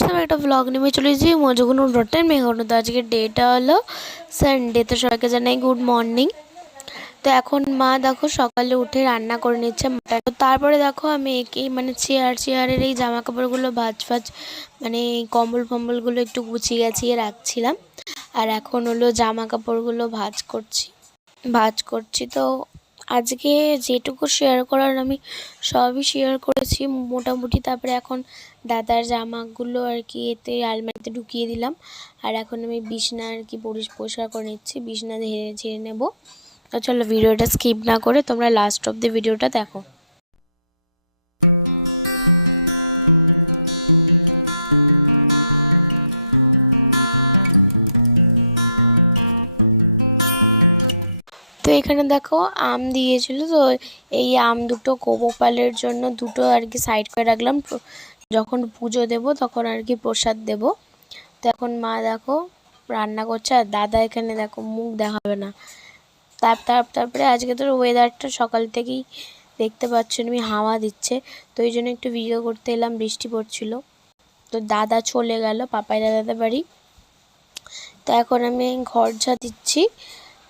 WhatsApp एक vlog নিয়ে চলে এসেছি মজগুন রটেন মেঘন। তো আজকে ডেটা হলো সানডে। তো সবাইকে জানাই গুড মর্নিং। তো এখন মা দেখো সকালে উঠে রান্না করে নিচ্ছে মাটন। তো তারপরে দেখো আমি এই মানে চেয়ারের এই জামা কাপড়গুলো ভাঁজ মানে কম্বল ফম্বলগুলো একটু গুছিয়ে গাছিয়ে রাখছিলাম। আর এখন হলো জামা কাপড়গুলো ভাঁজ করছি। তো আজকে যেটুকু শেয়ার করার আমি সবই শেয়ার করেছি মোটামুটি। তারপরে এখন দাদার জামাগুলো আর কি এতে আলমারিতে ঢুকিয়ে দিলাম। আর এখন আমি বিছনা আর কি পরিষ্কার করে নিচ্ছি, বিছনা ঝেড়ে নেব। তো চলো ভিডিওটা স্কিপ না করে তোমরা লাস্ট অব দ্য ভিডিওটা দেখো। তো এখানে দেখো আম দিয়েছিল। তো এই আম দুটো গোপালের জন্য দুটো আর কি সাইড করে রাখলাম, যখন পুজো দেব তখন আর কি প্রসাদ দেব। তো এখন মা দেখো রান্না করছে আর দাদা এখানে দেখো মুখ দেখাবে না। তারপরে আজকে তো ওয়েদারটা সকাল থেকেই দেখতে পাচ্ছ তুমি হাওয়া দিচ্ছে, তো এই জন্য একটু ভিডিও করতে এলাম, বৃষ্টি পড়ছিল। তো দাদা চলে গেল পাপাই দাদাদের বাড়ি। তো এখন আমি ঘর ঝাড় দিচ্ছি।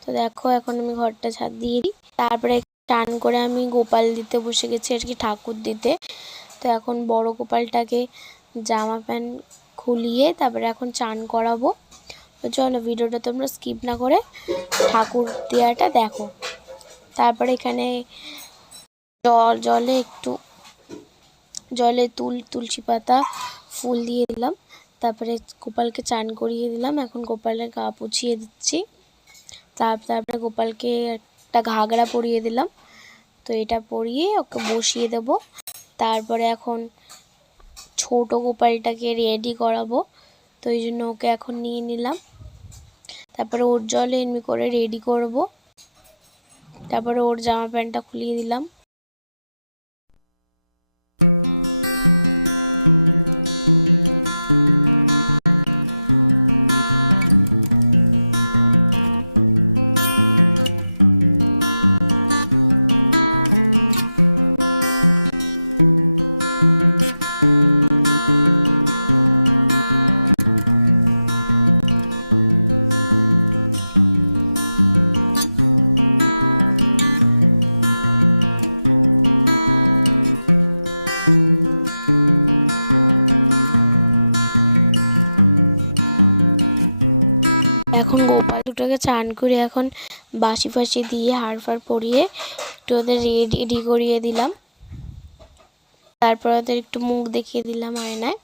তো দেখো এখন আমি ঘরটা ঝাড় দিয়ে দিই। তারপরে চান করে আমি গোপাল দিতে বসে গেছি আর কি, ঠাকুর দিতে। তো এখন বড় গোপালটাকে জামা প্যান্ট খুলিয়ে তারপরে এখন চান করাবো। তো চলো ভিডিওটা তোমরা স্কিপ না করে ঠাকুর দেওয়াটা দেখো। তারপরে এখানে জলে তুলসী পাতা ফুল দিয়ে দিলাম। তারপরে গোপালকে চান করিয়ে দিলাম। এখন গোপালের গা পুছিয়ে দিচ্ছি। তারপরে গোপালকে একটা ঘাগরা পরিয়ে দিলাম। তো এটা পরিয়ে ওকে বসিয়ে দেব। তারপরে এখন ছোট গোপালটাকে রেডি করাবো, তো এই জন্য ওকে এখন নিয়ে নিলাম। তারপরে ওর জলে এমনি করে রেডি করব। তারপরে ওর জামা প্যান্টটা খুলিয়ে দিলাম। এখন গোপাল দুটোকে চান করে এখন বাসি ফাঁসি দিয়ে হাড় ফাড় পরিয়ে একটু ওদের রেডি করিয়ে দিলাম। তারপর ওদের একটু মুখ দেখিয়ে দিলাম আয়নায়।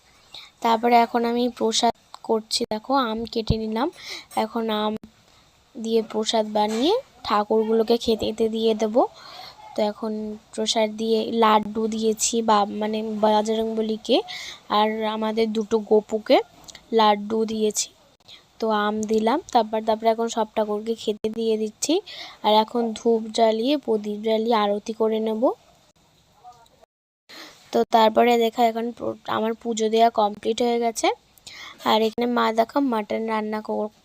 তারপরে এখন আমি প্রসাদ করছি। দেখো আম কেটে নিলাম, এখন আম দিয়ে প্রসাদ বানিয়ে ঠাকুরগুলোকে খেতে দিয়ে দেবো। তো এখন প্রসাদ দিয়ে লাড্ডু দিয়েছি মানে বজরংবলীকে, আর আমাদের দুটো গোপুকে লাড্ডু দিয়েছি। তো আম দিলাম। তারপরে এখন সব ঠাকুরকে খেতে দিয়ে দিচ্ছি। আর এখন ধূপ জ্বালিয়ে প্রদীপ জ্বালিয়ে আরতি করে নেব। তো তারপরে দেখা এখন আমার পুজো দেওয়া কমপ্লিট হয়ে গেছে। আর এখানে মা দেখো মাটন রান্না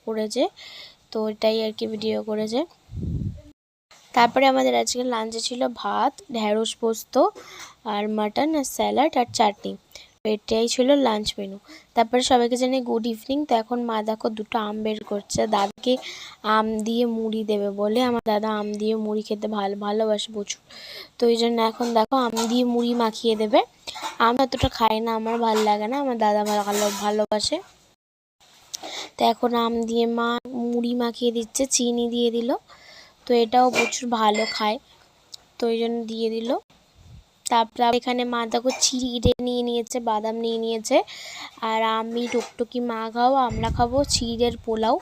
করেছে, তো এটাই আর কি ভিডিও করেছে। তারপরে আমাদের আজকে লাঞ্চে ছিল ভাত, ঢেঁড়স পোস্ত আর মাটন আর স্যালাড আর চাটনি। এটাই ছিল লাঞ্চ মেনু। তারপরে সবাইকে জানাই গুড ইভিনিং। তো এখন মা দেখো দুটো আম বের করছে, দাদাকে আম দিয়ে মুড়ি দেবে বলে। আমার দাদা আম দিয়ে মুড়ি খেতে ভালোবাসে প্রচুর। তো এই জন্য এখন দেখো আম দিয়ে মুড়ি মাখিয়ে দেবে। আম এতটা খাই না, আমার ভালো লাগে না, আমার দাদা ভালোবাসে। তো এখন আম দিয়ে মা মুড়ি মাখিয়ে দিচ্ছে, চিনি দিয়ে দিল। তো এটাও প্রচুর ভালো খায়, তো ওই জন্য দিয়ে দিল। তারপর এখানে মা দেখো চিড়ে নিয়ে নিয়েছে, বাদাম নিয়ে নিয়েছে। আর আমি টুকটুকি মা খাবো, আমরা খাবো চিড়ের পোলাও।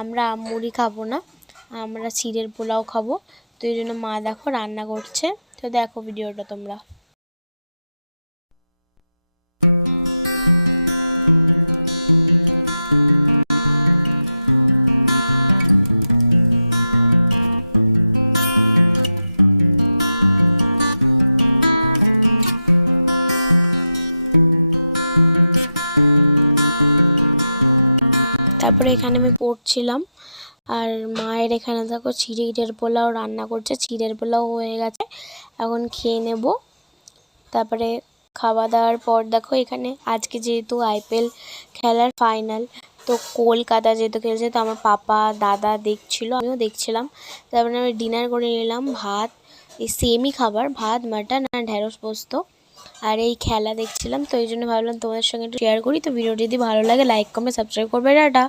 আমরা আম মুড়ি খাবো না, আমরা চিড়ের পোলাও খাবো। তো এই জন্য মা দেখো রান্না করছে। তো দেখো ভিডিওটা তোমরা। তারপরে এখানে আমি পড়ছিলাম। আর মায়ের এখানে দেখো চিড়ের পোলাও রান্না করছে, চিড়ের পোলাও হয়ে গেছে, এখন খেয়ে নেব। তারপরে খাওয়া দাওয়ার পর দেখো এখানে আজকে যেহেতু IPL খেলার ফাইনাল, তো কলকাতা যেহেতু খেলছে, তো আমার পাপা দাদা দেখছিল, আমিও দেখছিলাম। তারপরে আমি ডিনার করে নিলাম, ভাত, এই সেমই খাবার, ভাত মাটন আর ঢ্যাঁড়স পোস্ত, আর এই খেলা দেখছিলাম। তো এই জন্য ভাবলাম তোমাদের সঙ্গে একটু শেয়ার করি। তো ভিডিও যদি ভালো লাগে লাইক কমেন্ট সাবস্ক্রাইব করবে, টাটা।